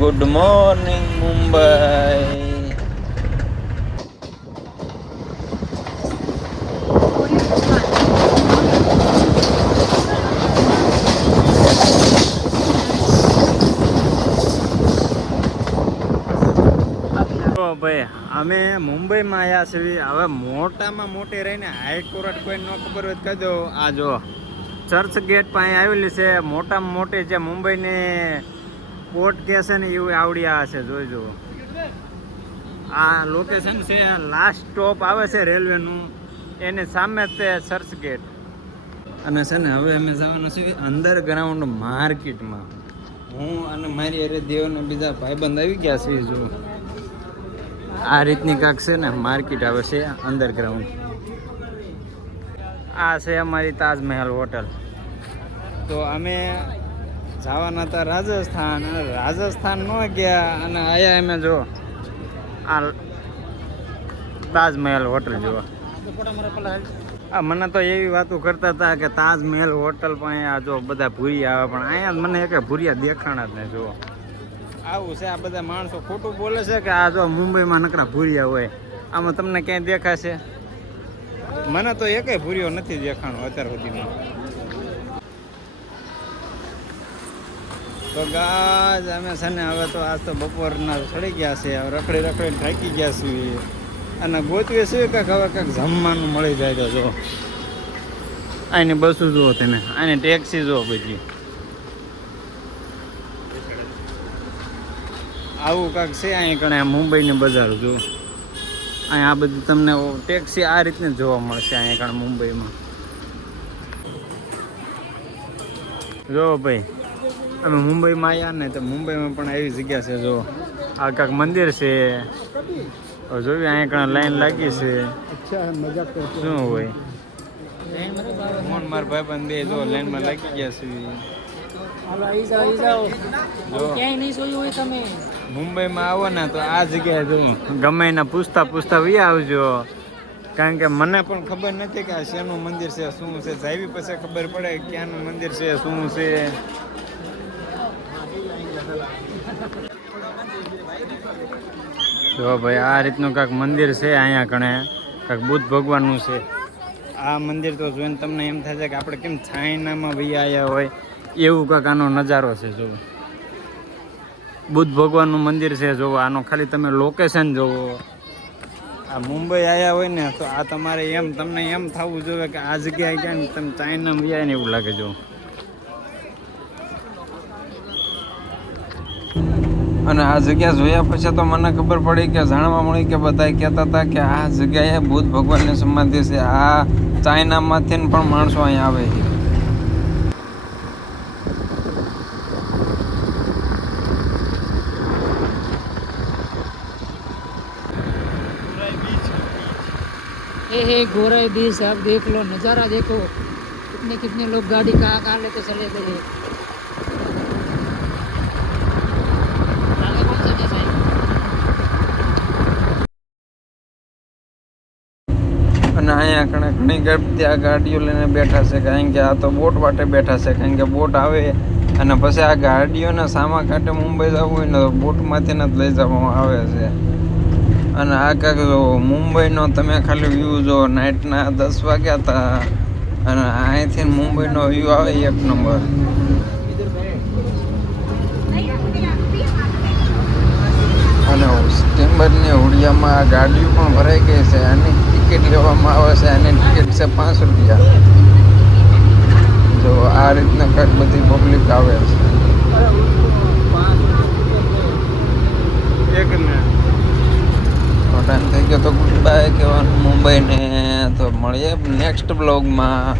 Good morning Mumbai. ભાઈ અમે મુંબઈમાં આવ્યા છીએ. હવે મોટામાં મોટી રહીને હાઈકોર્ટ કોઈ ન ખબર હોય કહી દો. આ જો ચર્ચ ગેટ પાસે આવેલી છે મોટામાં મોટી જે મુંબઈની કોર્ટ કેસ છે ને એવું આવડી આ છે. જોઈજો આ લોકેશન છે. લાસ્ટ સ્ટોપ આવે છે રેલવેનું એની સામે તે ચર્ચ ગેટ. અને છે ને હવે અમે જવાનું છે અંડરગ્રાઉન્ડ માર્કેટમાં. હું અને મારી અરે દેવ ને બીજા ભાઈબંધ આવી ગયા છે. જો આ રીતની કાંક છે ને માર્કેટ આવે છે અંડરગ્રાઉન્ડ. આ છે અમારી તાજમહેલ હોટલ. તો અમે જવાના હતા રાજસ્થાન. રાજસ્થાન ન ગયા અને આયા અમે જો આ તાજમહેલ હોટલ જોવા. મને તો એવી વાતો કરતા હતા કે તાજમહેલ હોટલ પણ આ જો બધા ભૂરિયા આવે, પણ અહીંયા મને એક ભૂરિયા દેખાણા જ નહીં. જુઓ આવું છે. આ બધા માણસો ખોટું બોલે છે કે આ જો મુંબઈમાં નકરા ભૂરિયા હોય. આમાં તમને ક્યાંય દેખાશે? મને તો એકેય ભૂરિયો નથી દેખાણો અત્યાર સુધીમાં. તો ગાજ અમે છે ને હવે તો આજ તો બપોરના ચડી ગયા છે. હવે રખડી રખડીને થાકી ગયા છીએ અને ગોતવીએ છીએ કંઈક હવે કંઈક જમવાનું મળી જાય તો જો આની બસો જુઓ તમે, આની ટેક્સી જુઓ બધી. આવું કાંક છે અહીં કણે મુંબઈની બજાર. જો અહીં આ બધું તમને ટેક્સી આ રીતને જોવા મળશે અહીં કણે મુંબઈમાં. જો ભાઈ અમે મુંબઈમાં આવ્યા ને તો મુંબઈમાં પણ એવી જગ્યા છે. જો આ કાંક મંદિર છે. જોયું અહીં કણે લાઈન લાગી છે. શું હોય મોન માર ભાઈબંધ બે જો લાઈનમાં લાગી ગયા છે. મુંબઈમાં આવો ને તો આ જગ્યાએ જો ગમે એને પૂછતા પૂછતા વી આવજો, કારણ કે મને પણ ખબર નથી કે આ શેનું મંદિર છે શું છે. જાવી પછી ખબર પડે ક્યાંનું મંદિર છે શું છે. જો ભાઈ આ રીતનું કાંઈક મંદિર છે અહીંયા કણે. કાંઈક બુદ્ધ ભગવાનનું છે આ મંદિર. તો જોઈને તમને એમ થાય છે કે આપણે કેમ ચાઇનામાં વહી આવ્યા હોય એવું કાંઈક આનો નજારો છે. જો બુદ્ધ ભગવાનનું મંદિર છે. જોવો આનો ખાલી તમે લોકેશન જોવો. આ મુંબઈ આવ્યા હોય ને તો આ તમારે એમ તમને એમ થવું જોઈએ કે આ જગ્યાએ ક્યાં ને તમે ચાઇનામાં ગયા ને એવું લાગે. જો અને આ જગ્યા જોયા પછી તો મને ખબર પડી કે જાણવા મળી કે બધા કહેતા હતા કે આ જગ્યાએ બુદ્ધ ભગવાનની સમાધિ છે. આ ચાઇનામાંથી પણ માણસો અહીંયા આવે છે. ये गोराई बीच आप देख लो, नज़ारा देखो, कितने कितने लोग गाड़ी कहाँ कहाँ लेके चले गए. અને અહીંયા ઘણી ત્યાં ગાડીઓ લઈને બેઠા છે, કારણ કે આ તો બોટ માટે બેઠા છે. કારણ કે બોટ આવે અને પછી આ ગાડીઓને સામા કાંઠે મુંબઈ જવું હોય ને તો બોટમાંથી જ લઈ જવામાં આવે છે. અને આ કાંક જો મુંબઈનો તમે ખાલી વ્યૂ જો નાઇટના 10 વાગ્યા હતા અને અહીંથી મુંબઈનો વ્યૂ આવે એક નંબર. અને સ્ટીમરની હુડિયામાં આ ગાડીઓ પણ ભરાઈ ગઈ છે. આની ટિકિટ લેવામાં આવે છે. આની ટિકિટ છે 5 રૂપિયા. જો આ રીતના કાંઈક બધી પબ્લિક આવે છે. એક મિનિટ ટાઈમ થઈ ગયો તો ગુડ બાય કહેવાનું મુંબઈને. તો મળીએ નેક્સ્ટ બ્લોગમાં.